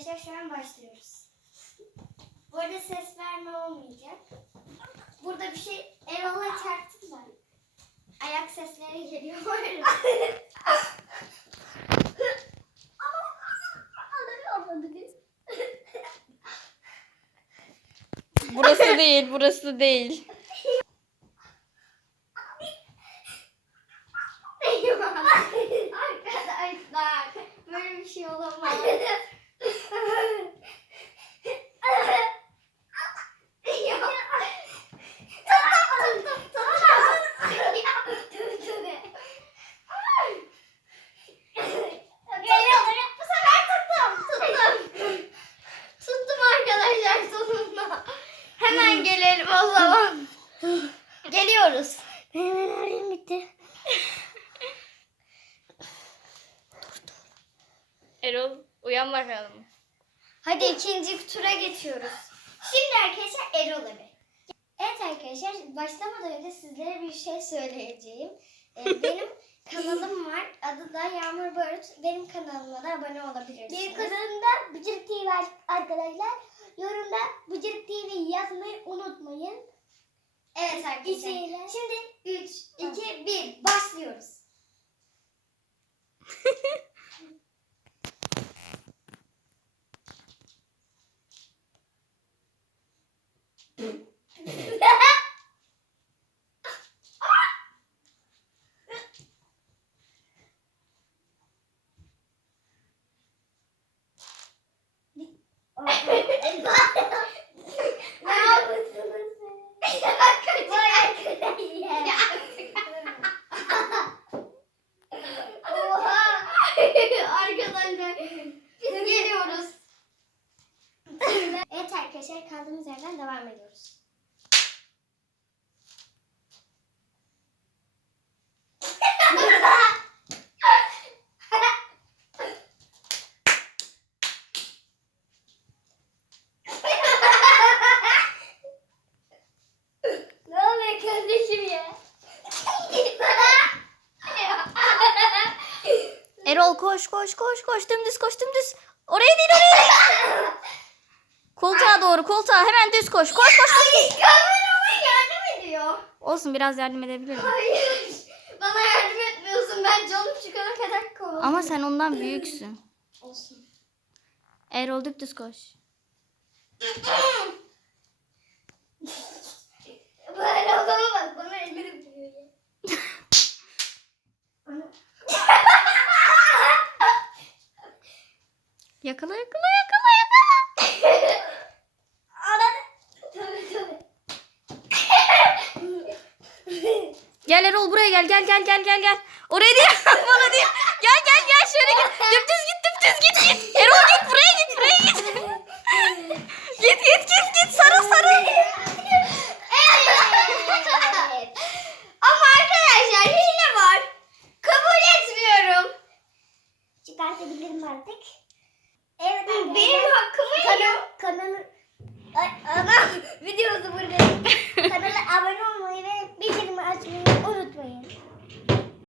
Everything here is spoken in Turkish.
arkadaşlar şu an başlıyoruz. Bu arada ses verme olmayacak. Burada bir şey Erol'a çarptım ben. Ayak sesleri geliyor. Burası değil, burası değil. Arkadaşlar böyle bir şey olamaz. O zaman. Geliyoruz. Benim enerjim bitti. Erol uyan bakalım. Hadi ikinci tura geçiyoruz. Şimdi arkadaşlar Erol abi. Evet arkadaşlar başlamadan önce sizlere bir şey söyleyeceğim. Ee, benim kanalım var. Adı da Yağmur Barut. Benim kanalıma da abone olabilirsiniz. Benim kanalımda Bıcırık TV var arkadaşlar. Yorumda Bıcırık TV yazmayı unutmayın. Evet arkadaşlar. Şimdi 3, 2, 1 başlıyoruz. Evet arkadaşlar kaldığımız yerden devam ediyoruz. ne oluyor kardeşim ya? Erol koş koş koş koş dümdüz koş dümdüz. Oraya değil oraya değil. Doğru koltuğa hemen düz koş. Koş koş. Ay kamerama yardım ediyor. Olsun biraz yardım edebilirim. Hayır. Bana yardım etmiyorsun. Ben canım çıkana kadar kovalıyorum. Ama sen ondan büyüksün. Olsun. Erol dümdüz koş. Böyle adama bak. Bana yakala yakala. Gel Erol buraya gel gel gel gel gel gel. Oraya değil bana değil. Gel gel gel şöyle git. Dümdüz git dümdüz git git. Erol git buraya git buraya git. git git git git sarıl sarıl. Evet. Ama arkadaşlar hile var. Kabul etmiyorum. Çıkartabilirim artık. Evet Benim hakkımı yiyor. kanal, kanalı Ay, ana videosu burada.